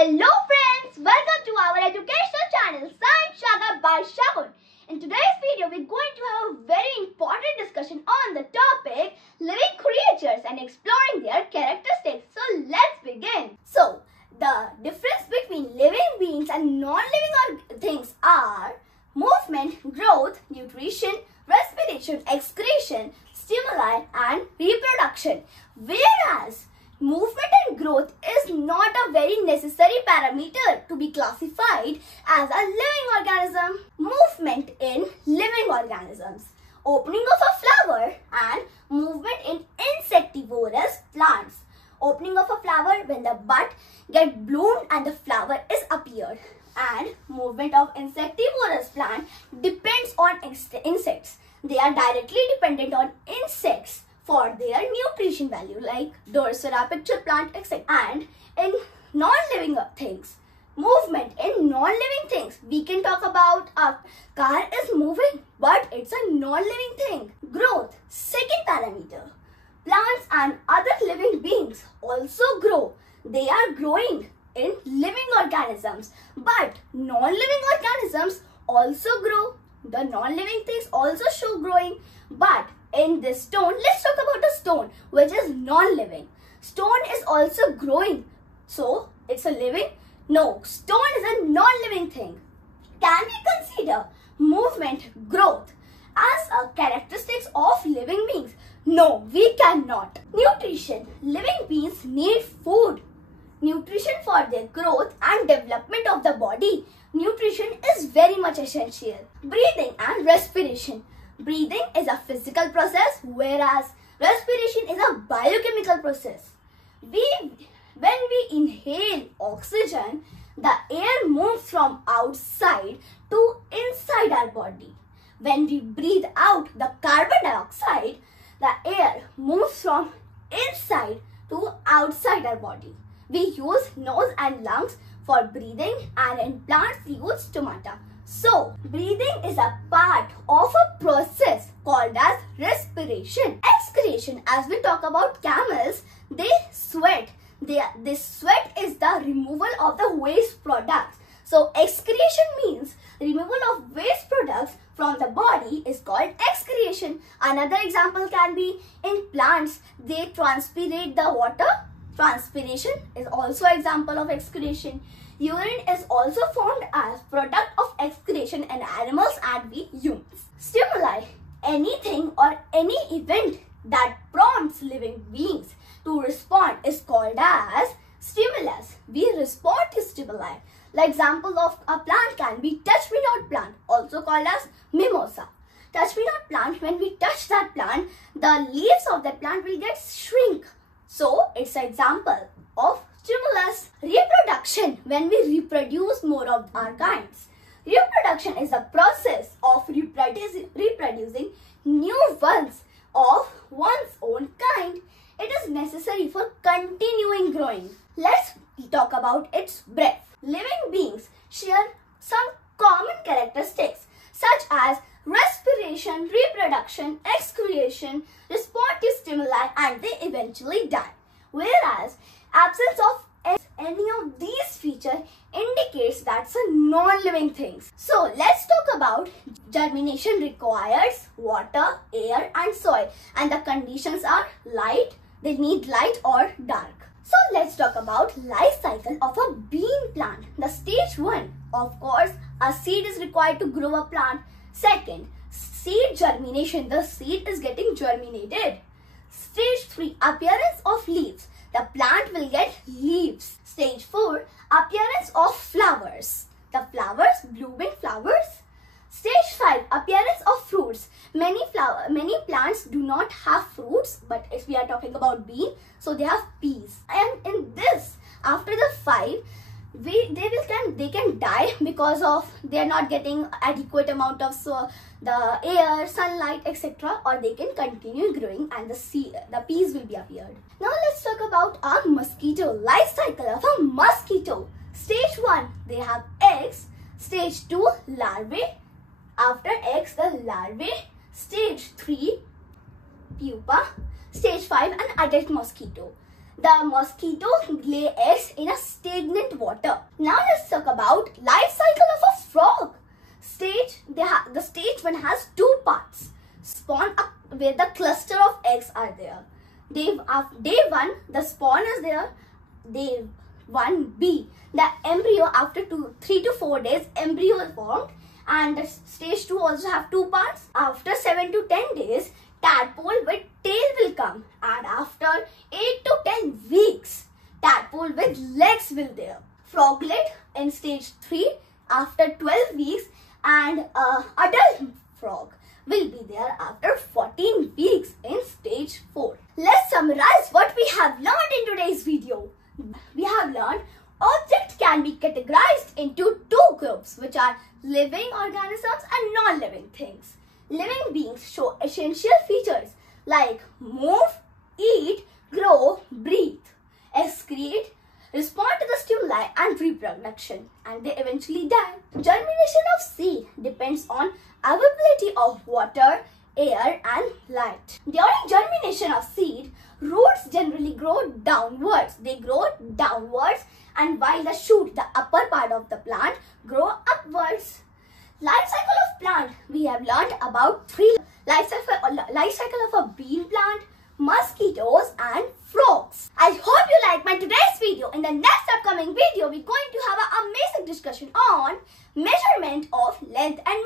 Hello friends, welcome to our educational channel Science Saga by Shagun. In today's video, we're going to have a very important discussion on the topic living creatures and exploring their characteristics. So let's begin. So the difference between living beings and non-living things are movement, growth, nutrition, respiration, excretion, stimuli and reproduction. Whereas movement and growth is not a very necessary parameter to be classified as a living organism. Movement in living organisms, opening of a flower and movement in insectivorous plants. Opening of a flower when the bud gets bloomed and the flower is appeared, and movement of insectivorous plant depends on insects. They are directly dependent on insects for their nutrition value, like Drosera, picture plant, etc. And in non-living things, movement in non-living things, we can talk about a car is moving, but it's a non-living thing. Growth, second parameter. Plants and other living beings also grow. They are growing in living organisms, but non-living organisms also grow. The non-living things also show growing, but in this stone, let's talk about the stone, which is non-living. Stone is also growing. So, it's a living? No, stone is a non-living thing. Can we consider movement, growth as a characteristics of living beings? No, we cannot. Nutrition. Living beings need food. Nutrition for their growth and development of the body. Nutrition is very much essential. Breathing and respiration. Breathing is a physical process, whereas respiration is a biochemical process. When we inhale oxygen, the air moves from outside to inside our body. When we breathe out the carbon dioxide, the air moves from inside to outside our body. We use nose and lungs for breathing, and in plants we use stomata. So, breathing is a part of a process called as respiration. Excretion, as we talk about camels, they sweat. This sweat is the removal of the waste products. So, excretion means removal of waste products from the body is called excretion. Another example can be in plants, they transpirate the water. Transpiration is also an example of excretion. Urine is also formed as product of excretion in animals and we humans. Stimuli, anything or any event that prompts living beings to respond is called as stimulus. We respond to stimuli. The example of a plant can be touch-me-not plant, also called as mimosa. Touch-me-not plant, when we touch that plant, the leaves of that plant will get shrink. So, it's an example of stimulus. Reproduction, when we reproduce more of our kinds. Reproduction is a process of reproducing new ones of one's own kind. It is necessary for continuing growing. Let's talk about its breadth. Living beings share some common characteristics such as respiration, reproduction, excretion, respond to stimuli, and they eventually die. Whereas absence of any of these features indicates that's a non-living things. So let's talk about germination requires water, air and soil, and the conditions are light, they need light or dark. So let's talk about life cycle of a bean plant. The stage 1, of course, a seed is required to grow a plant. Second, seed germination, the seed is getting germinated. Stage 3, appearance of leaves. The plant will get leaves. Stage 4, appearance of flowers. The flowers, blooming flowers. Stage 5, appearance of fruits. Many plants do not have fruits, but if we are talking about bean, so they have peas. And in this, after the 5, they can die because of they are not getting adequate amount of the air, sunlight, etc. Or they can continue growing and the peas will be appeared. Now let's talk about a mosquito. Life cycle of a mosquito. Stage 1, they have eggs. Stage 2, larvae. After eggs, the larvae. Stage 3, pupa. Stage 5, an adult mosquito. The mosquito lay eggs in a stagnant water. Now let's talk about life cycle of a frog. The stage 1 has 2 parts. Spawn where the cluster of eggs are there. Day 1, the spawn is there. Day 1B, the embryo after 3 to 4 days, embryo is formed. And the stage 2 also have 2 parts. After 7 to 10 days, tadpole with tail will come. And after 8 to 10 weeks, tadpole with legs will there. Froglet in stage 3 after 12 weeks, and adult frog will be there after 14 weeks in stage 4. Let's summarize what we have learned in today's video. We have learned objects can be categorized into 2 groups, which are living organisms and non-living things. Living beings show essential features like move, eat, grow, breathe, excrete, respond to the stimuli and reproduction, and they eventually die. Germination of seed depends on availability of water, air and light. During germination of seed, roots generally grow downwards. They grow downwards, and while the shoot, the upper part of the plant, grow upwards. Life cycle of plant. We have learned about 3 life cycle of a bean plant, mosquitoes and frogs. I hope you liked my today's video. In the next upcoming video, we're going to have an amazing discussion on measurement of length and